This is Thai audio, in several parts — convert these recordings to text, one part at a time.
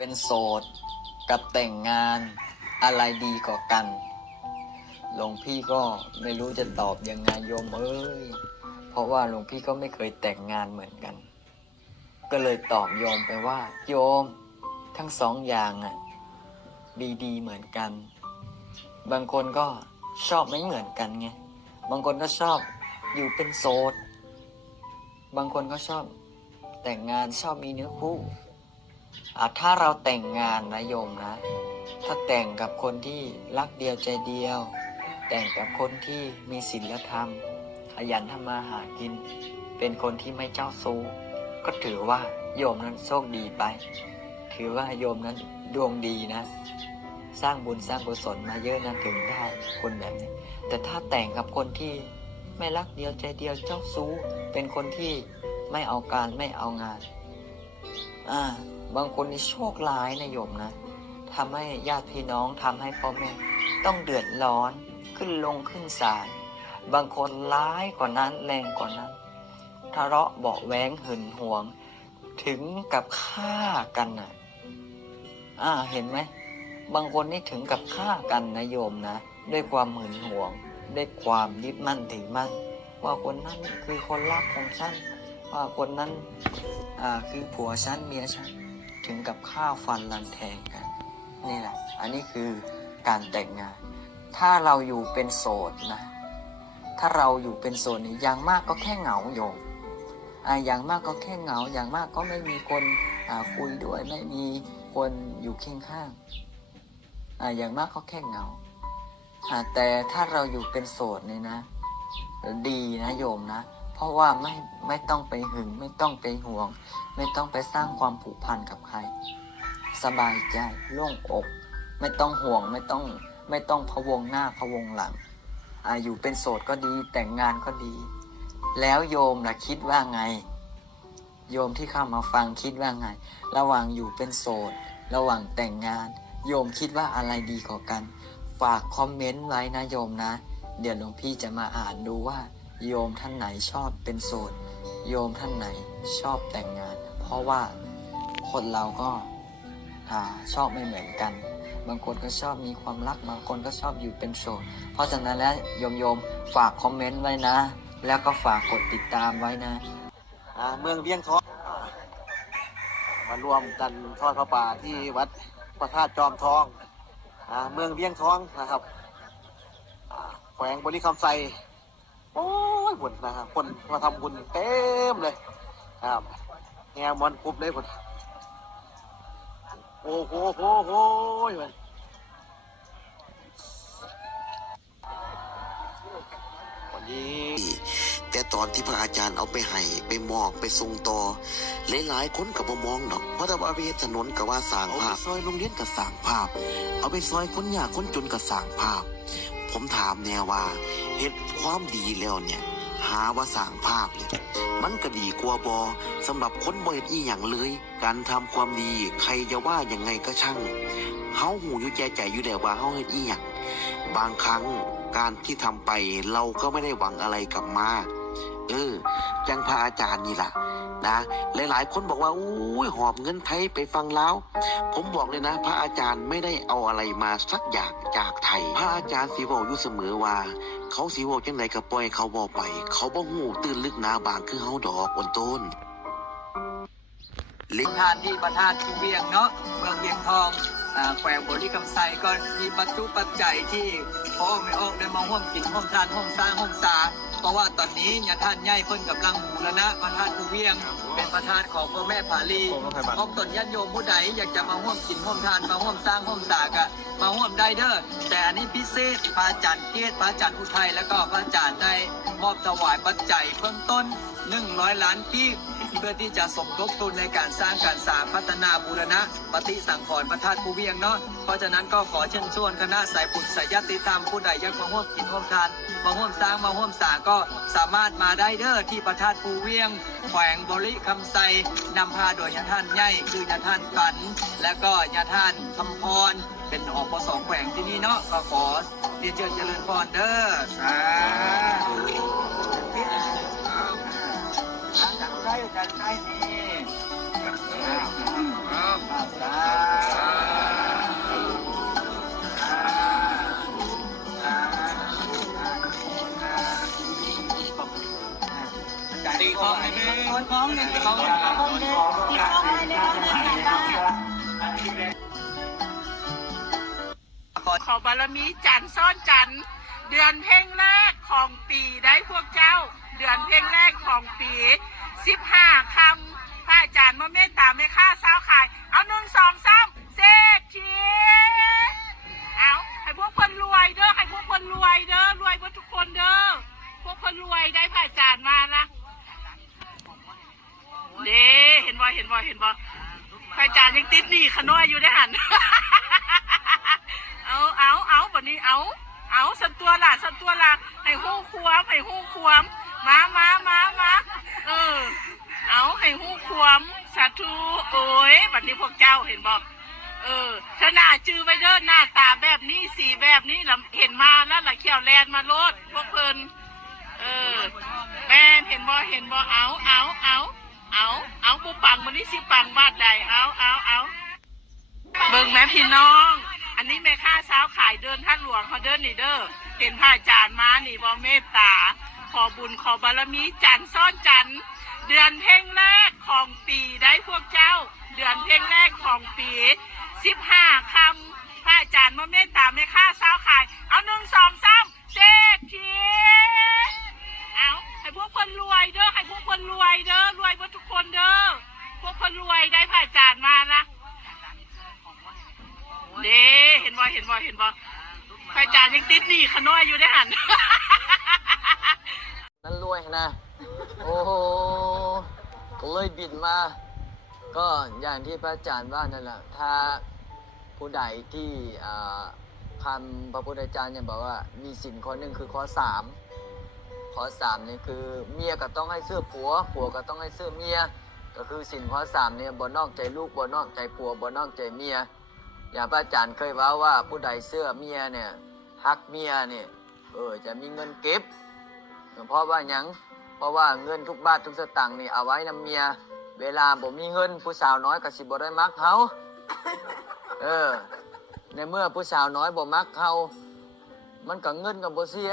เป็นโสดกับแต่งงานอะไรดีกว่ากัน หลวงพี่ก็ไม่รู้จะตอบยังไงโยมเอ้ย เพราะว่าหลวงพี่ก็ไม่เคยแต่งงานเหมือนกัน ก็เลยตอบโยมไปว่า โยมทั้งสองอย่างอะดีๆเหมือนกัน บางคนก็ชอบไม่เหมือนกันไง บางคนก็ชอบอยู่เป็นโสด บางคนก็ชอบแต่งงานชอบมีเนื้อคู่ อะถ้าเราแต่งงานนะโยมนะ ถ้าแต่งกับคนที่รักเดียวใจเดียว แต่งกับคนที่มีศีลธรรม ขยันทำมาหากิน เป็นคนที่ไม่เจ้าชู้ก็ถือว่าโยมนั้นโชคดีไป ถือว่าโยมนั้นดวงดีนะ สร้างบุญสร้างกุศลมาเยอะนะถึงได้คนแบบนี้ แต่ถ้าแต่งกับคนที่ไม่รักเดียวใจเดียวเจ้าชู้เป็นคนที่ไม่เอาการไม่เอางาน อ่า บางคนนี่โชคร้ายนะโยมนะทำให้ญาติพี่น้องทำให้พ่อแม่ต้องเดือดร้อนขึ้นลงขึ้นศาลบางคนร้ายกว่านั้นแรงกว่านั้นทะเลาะเบาะแว้งหึงหวง ถึงกับฆ่ากันน่ะอ่าเห็นไหมบางคนนี่ถึงกับฆ่ากันนะโยมนะ ด้วยความหึงหวง ด้วยความยึดมั่นถือมั่น ว่าคนนั้นคือคนรักของฉัน ว่าคนนั้นอ่าคือผัวฉันเมียฉัน ถึงกับฆ่าฟันรันแทงกัน นี่แหละ อันนี้คือการแต่งงาน ถ้าเราอยู่เป็นโสดนะ ถ้าเราอยู่เป็นโสดนี่อย่างมากก็แค่เหงาโยมอ่าอย่างมากก็แค่เหงา อย่างมากก็ไม่มีคนคุยด้วย ไม่มีคนอยู่เคียงข้างอ่าอย่างมากก็แค่เหงาอ่าแต่ถ้าเราอยู่เป็นโสดเนี่ยนะ ดีนะโยมนะ ราะว่าไม่ไม่ต้องไปหึง ไม่ต้องไปห่วง ไม่ต้องไปสร้างความผูกพันกับใคร สบายใจโล่งอก ไม่ต้องห่วงไม่ต้องไม่ต้องพะวงหน้าพะวงหลังอาอยู่เป็นโสดก็ดีแต่งงานก็ดี แล้วโยมล่ะคิดว่าไง โยมที่เข้ามาฟังคิดว่าไง ระหว่างอยู่เป็นโสด ระหว่างแต่งงาน โยมคิดว่าอะไรดีกว่ากัน ฝากคอมเมนต์ไว้นะโยมนะ เดี๋ยวหลวงพี่จะมาอ่านดูว่า โยมท่านไหนชอบเป็นโสด โยมท่านไหนชอบแต่งงาน เพราะว่าคนเราก็าชอบไม่เหมือนกัน บางคนก็ชอบมีความรัก บางคนก็ชอบอยู่เป็นโสด เพราะฉะนั้นแล้วโยมโยมฝากคอมเมนต์ไว้นะ แล้วก็ฝากกดติดตามไว้นะเมืองเวียงทองมารวมกันทอดพระป่าที่วัดพระธาตุจอมทองอเมืองเวียงทองนะครับแขวงบริคำไซ โอ้ยบุญนะครับคนมาทำบุญเต็มเลยครับแงมอนกรุบเลยบุญโอ้โหโหโหยมันวันนี้ แต่ตอนที่พระอาจารย์เอาไปให้ไปมอบไปส่งต่อ หลายๆคนกับบ่มองดอกเพราะแต่ว่าไปเฮ็ดถนนกับว่าสร้างภาพซอยโรงเรียนกับสร้างภาพ เอาไปซอยคนยากคนจนกับสร้างภาพ ผมถามแน่ว่าเฮ็ดความดีแล้วเนี่ย หาว่าสร้างภาพเนี่ย มันก็ดีกว่าบอสำหรับคนบ่เฮ็ดอีหยังเลย การทำความดีใครจะว่ายังไงก็ช่างเฮาหูอยู่ใจใจอยู่แล้วว่าเฮาเฮ็ดอีหยังบางครั้งการที่ทำไปเราก็ไม่ได้หวังอะไรกลับมา เออจังพระอาจารย์นี่ล่ะ นะหลายๆคนบอกว่าอุ้ยหอบเงินไทยไปฟังแล้ว ผมบอกเลยนะ พระอาจารย์ไม่ได้เอาอะไรมาสักอย่างจากไทย พระอาจารย์สีบอกอยู่เสมอว่า เขาสีบอกจังไหนก็ปล่อยเขาบอกไป เขาบ่หูตื่นลึกนาบางคือเฮาดอกอนต้นลิงทานที่ประทานที่เวียงเนาะเมืองเวียงทอง แขวงบริกรรมไซก็มีปัจจุปัจจัยที่พ่อไม่ออกได้มาห่วมกินห่วมทานห่วมสร้างห่วมสาเพราะว่าตอนนี้ญาติท่านใหญ่เพิ่นกำลังบูรณะประธานผู้เวียง เป็นประธานของพ่อแม่ผาลีพบตนญาติโยมผู้ใดอยากจะมาห่วมกินห่วมทานมาห่วมสร้างห่วมสากะมาห่วมได้เด้อแต่อันนี้พิเศษพระอาจารย์เกศพระอาจารย์อุทัยแล้วก็พระอาจารย์ได้มอบถวายปัจจัยเบื้องต้น100ล้านกีบ เพื่อที่จะสมทบทุนในการสร้างการสาพัฒนาบูรณะ ปฏิสังขรณ์พระธาตุภูเวียงเนาะเพราะฉะนั้นก็ขอเชิญชวนคณะสายบุญสายญาติธรรมผู้ใดอยากมาร่วมกินร่วมทานมาร่วมสร้างมาร่วมสาก็สามารถมาได้เด้อที่พระธาตุภูเวียง แขวงบริคำไซนำพาโดยญาท่านใหญ่คือญาท่านปัน และก็ญาท่านคำพรเป็นอปสองแขวงที่นี่เนาะก็ขอเรียนเชิญเจริญพรเด้อสาธุ ตีสาองหนึ่งคนคองหนึ่งตีคองหนึ่งตีคองหนึ่งขอบารมีจันทร์ซ่อนจันทร์เดือนเพ่งแรกของปีได้พวกเจ้า เดือนเพ่งแรกของปีสิบห้าคำพระอาจารย์มาเมตตาไม่ค่าเศร้าขาย เอาหนึ่งสองสามเศรษฐีเอาให้พวกคนรวยเด้อให้พวกคนรวยเด้อรวยหมดทุกคนเด้อพวกคนรวยได้พระอาจารย์มานะเด้เห็นบ่เห็นบ่เห็นบ่พระอาจารย์ยังติดหนี้ขน้อยอยู่ได้หันเอาเอาเอาวันนี้เอาเอาสันตัวละสันตัวละให้หู้ควมให้หู้ควม มามามามาเออ เอาให้หู้ควมสาธุโอ้ยวันนี้พวกเจ้าเห็นบอกเออถ้าหน้าจือไปเด้อหน้าตาแบบนี้สีแบบนี้ลำเห็นมาแล้วละเขียวแลนมาโลดพวกเพิ่นเออแม่เห็นบ่เห็นบ่เอาเอาเอาเอาเอาปูปังวันนี้สิปังบาดใดเอาเอาเอาเบิ่งแม่พี่น้อง อันนี้แม่ค้าเช้าขายเดินท่านหลวงเขาเดินนี่เด้อเห็นพระอาจารย์มานี่บ่เมตตา ขอบุญขอบารมีจันทร์ซ่อนจันทร์เดือนเพ่งแรกของปีได้พวกเจ้า เดือนเพ่งแรกของปีสิบห้าคำพระอาจารย์มาเมตตาแม่ค้าเช้าขาย เอาหนึ่งสองสามเศรษฐีเอาให้พวกคนรวยเด้อให้พวกคนรวยเด้อรวยหมดทุกคนเด้อพวกคนรวยได้พระอาจารย์มานะเด้เห็นบ่เห็นบ่เห็นบ่พระอาจารย์ยังติดหนี้ขน้อยอยู่ได้หัน วยนะ โอ้โหก็เลยบินมา ก็อย่างที่พระอาจารย์ว่านั่นแหละถ้าผู้ใดที่คำพระพุทธเจ้าเนี่ยบอกว่ามีสินข้อหนึ่งคือข้อสามข้อสามนี่คือเมียก็ต้องให้เสื้อผัว ผัวก็ต้องให้เสื้อเมีย ก็คือสินข้อสามเนี่ยบ่นอกใจลูกบ่นอกใจผัวบ่นอกใจเมีย อย่างพระอาจารย์เคยว่าว่าผู้ใดเสื้อเมียเนี่ยฮักเมียเนี่ยเออจะมีเงินเก็บ เพราะว่าหยังเพราะว่าเงินทุกบาททุกสตางค์นี่เอาไว้นำเมีย เวลาบ่มีเงินผู้สาวน้อยก็สิบ่ได้มักเขาเออ ในเมื่อผู้สาวน้อยบ่มักเขามันก็เงินก็บ่เสีย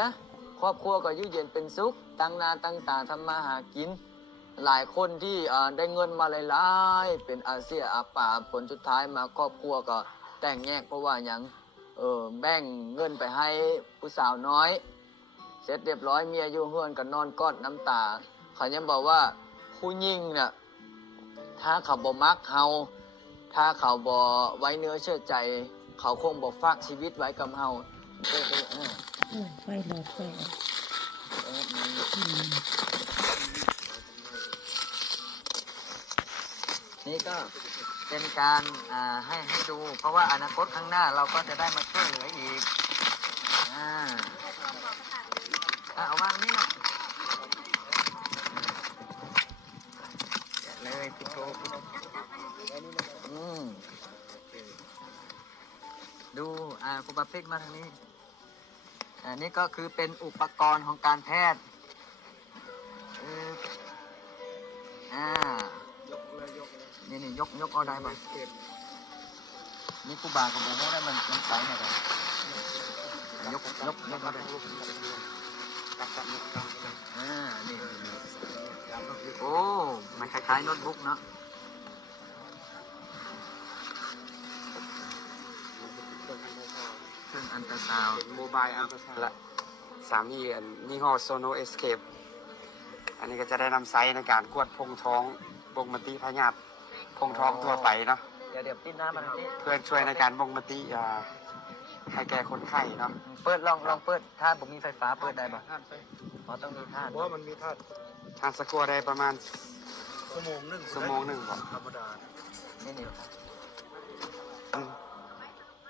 ครอบครัวก็อยู่เย็นเป็นสุข ตั้งหน้าตั้งตาทำมาหากิน หลายคนที่เอ่อได้เงินมาหลายๆเป็นอาเซียอาป่าผลสุดท้ายมาครอบครัวก็แต่งแยกเพราะว่าหยังเออแบ่งเงินไปให้ผู้สาวน้อย เสร็จเรียบร้อยเมียอยู่เฮือนก็นอนกอดน้ำตาเขายังบอกว่าผู้หญิงเนี่ยถ้าเขาบ่มักเฮาถ้าเขาบ่ไว้เนื้อเชื่อใจ เขาคงบ่ฝากชีวิตไว้กับเฮาออเออเออเออไฟหลอดไฟนี่ก็เป็นการให้ให้ดู เพราะว่าอนาคตข้างหน้าเราก็จะได้มาช่วยเหลืออีกอ่าอะเอาวางนี่นะแกะเลยพี่โตพี่โตอืมดู พลิกมาทางนี้ อันนี้ก็คือเป็นอุปกรณ์ของการแพทย์เอออ่านี่นี่ยกยกเอาได้ไหมนี่กูบากับผมได้มันมันใสหน่อยกันยกยกยกเอาได้อ่านี่โอ้มันคล้ายๆโน้ตบุ๊กเนาะ นตราซาวด์โมบายอัลตราซาวและสามีอันยี่ห้อโซโนเอสเคปอันนี้ก็จะได้นำไซส์ในการกวดพงท้องบ่งมติพยาธิพงท้องทั่วไปเนาะเดี๋ยวเดี๋ยวปิ้นน้ำมันนี่เพื่อช่วยในการบ่งมติอ่าให้แก่คนไข้เนาะเปิดลองลองเปิดถ้าผมมีไฟฟ้าเปิดได้ป่ะอ๋อต้องมีท่าเพราะว่ามันมีธาตุทานสกัวได้ประมาณชั่วโมงหนึ่งชั่วโมงหนึ่งบ่ธรรมดานี่นี่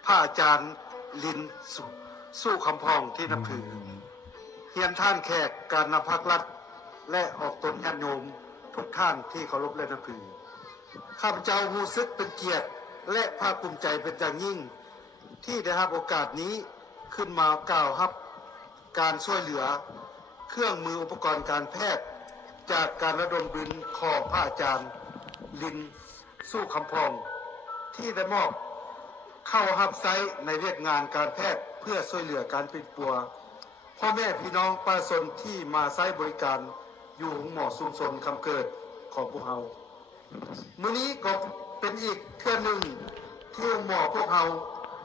พระอาจารย์ ลินสุสู้คำพองที่นับถือ เฮียนท่านแขกการนภักรัฐ และออกตนญาติโยมทุกท่านที่เคารพและนับถือ ข้าพเจ้ารู้สึกเป็นเกียรติ และภาคภูมิใจเป็นอย่างยิ่ง ที่ได้รับโอกาสนี้ขึ้นมากล่าวรับ การช่วยเหลือ เครื่องมืออุปกรณ์การแพทย์ จากการระดมบุญของพระอาจารย์ ลินสู้คำพองที่ได้มอบ เข้าฮับไซต์ในเวียกงานการแพทย์เพื่อช่วยเหลือการปิดปัว พ่อแม่พี่น้องประชาชนที่มาไซบริการอยู่หงหมอสุมสนคำเกิดของพวกเรามื้อนี้ก็เป็นอีกเทื่อหนึ่งที่หมอพวกเรา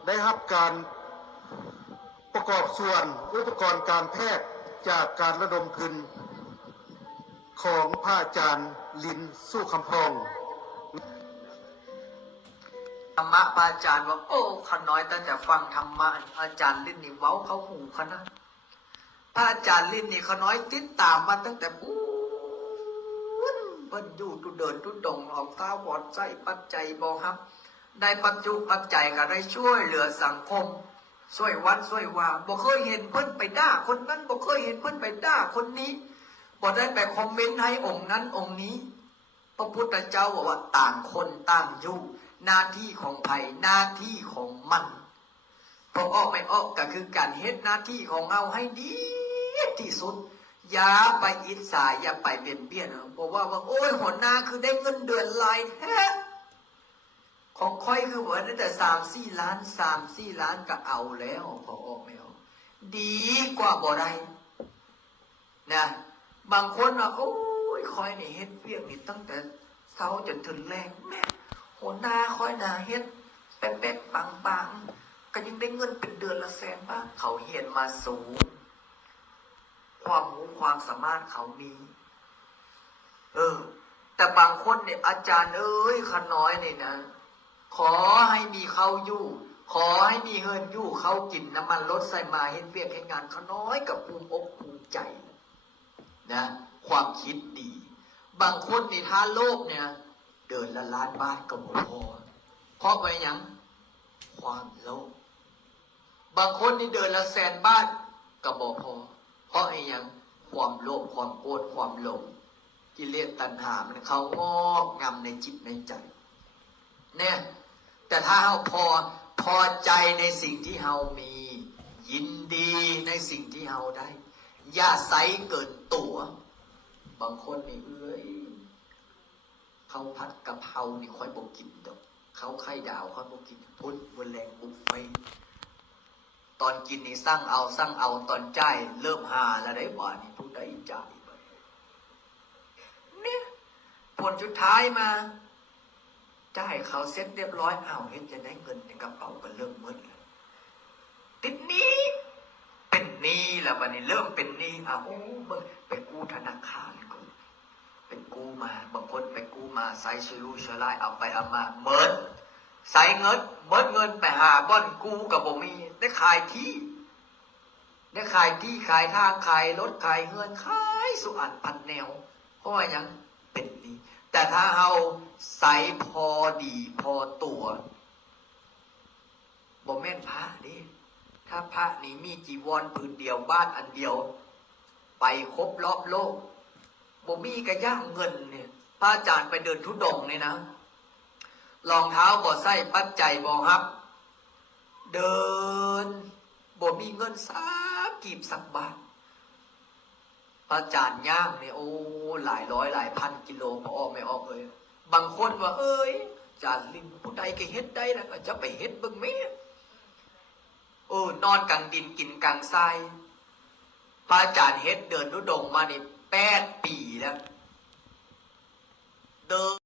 ได้รับการประกอบส่วนอุปกรณ์การแพทย์จากการระดมทุนของพระอาจารย์ลินสู้คำพอง ธรรมะพระอาจารย์ว่าโอ้ขน้อยตั้งแต่ฟังธรรมะอาจารย์ลิ้นนี่เว้าเขาหูขนะพระอาจารย์ลิ้นนี่ขน้อยติดตามมาตั้งแต่ปูนเพิ่นอยู่ตุเดินตุดงออกตาบอดใจปัจจัยบอครับ ได้ปัจจุปัจจัยก็ได้ช่วยเหลือสังคมช่วยวัดช่วยว่าบ่เคยเห็นเพิ่นไปด่าคนนั้นบ่เคยเห็นเพิ่นไปด่าคนนี้บ่ได้ไปคอมเมนต์ให้องค์นั้นองค์นี้ พระพุทธเจ้าบอกว่าต่างคนต่างอยู่ หน้าที่ของไผ่หน้าที่ของมันพอออกไม่ออกก็คือการเฮ็ดหน้าที่ของเราให้ดีที่สุดอย่าไปอิจฉาอย่าไปเบียดเบียนบอกว่าว่าโอ้ยหัวหน้าคือได้เงินเดือนลายแท้ของค่อยคือว่าได้แต่สามสี่ล้านสามสี่ล้านก็เอาแล้วพอออกไม่ออกดีกว่าบ่ได้นะบางคนว่าโอ้ยคอยในเฮ็ดเวียกนี่ตั้งแต่เช้าจนถึงแรงแม่ หัวหน้าคอยหนาเฮ็ดแป๊ะๆปังๆก็ยังได้เงินเป็นเดือนละแสนบ้างเขาเฮียนมาสูง ความรู้ความสามารถเขามี เออ แต่บางคนเนี่ย อาจารย์เอ้ยขน้อยเนี่ยนะ ขอให้มีเขาอยู่ ขอให้มีเงินอยู่เขากินน้ำมันรถใส่มาเห็นเวียกเห็นงานขน้อยกับภูมิอกภูมิใจ นะ ความคิดดี บางคนในท่าโลกเนี่ย เดินละล้านบาทก็บ่พอเพราะไปยัง ความโลภบางคนนี่เดินละแสนบาทก็บ่พอ เพราะไอ้ยังความโลภความโกรธความหลงกิเลสตัณหามันเขางอกงำในจิตในใจเนี่ยแต่ถ้าเราพอพอใจในสิ่งที่เรามี ยินดีในสิ่งที่เราได้ อย่าใสเกินตัว บางคนนี่เอ้ย เขาพัดกะเพรานี่ค่อยบอกกินดอกเขาไข่ดาวค่อยบอกกินพุ่นบนแรงบุฟเฟ่ตอนกินนี่สั่งเอาสั่งเอาตอนจ่ายเริ่มหาแล้วได้บ่านี่ผู้ใดจ่ายเนี่ยผลสุดท้ายมาจ่ายเขาเซ็ตเรียบร้อยเอาเห็นจะได้เงินในกระเป๋าก็เริ่มมืดแล้วติดนี้เป็นนี้แล้วบัดนี้เริ่มเป็นนี้อะโอ้เบิ่งไปกู้ธนาคาร็นกู้มาบางคนไปกู้มาใส่ชลูชลายเอาไปเอามาเมิดใส่เงินเมิดเงินไปหาบ่อนกู้กับบ่มีได้ขายที่ ได้ขายที่ขายทางขายรถขายเงินขายสุอันพันแนว เพราะว่ายังเป็นนี้แต่ถ้าเฮาใส่พอดีพอตัวบ่แม่นพระเดิถ้าพระนี่มีจีวรผืนเดียวบ้านอันเดียว ไปครบรอบโลก บ่มีกระย่างเงินเนี่ยพระอาจารย์ไปเดินทุดงค์เนี่ยนะรองเท้าบ่ใส่ปัจจัยบ่ครับ เดินบ่มีเงินสักกีบสักบาทพระอาจารย์ย่างเนี่ยโอ้หลายร้อยหลายพันกิโลพอออกไม่ออกเลยบางคนว่า เอ้ยจารย์ลินผู้ใดก็เฮ็ดได้แล้วก็จะไปเฮ็ดบิ่งแม่เออนอนกลางดินกินกลางทรายพระอาจารย์เฮ็ดเดินทุดงค์มานี่ แปดปีแล้ว เดิน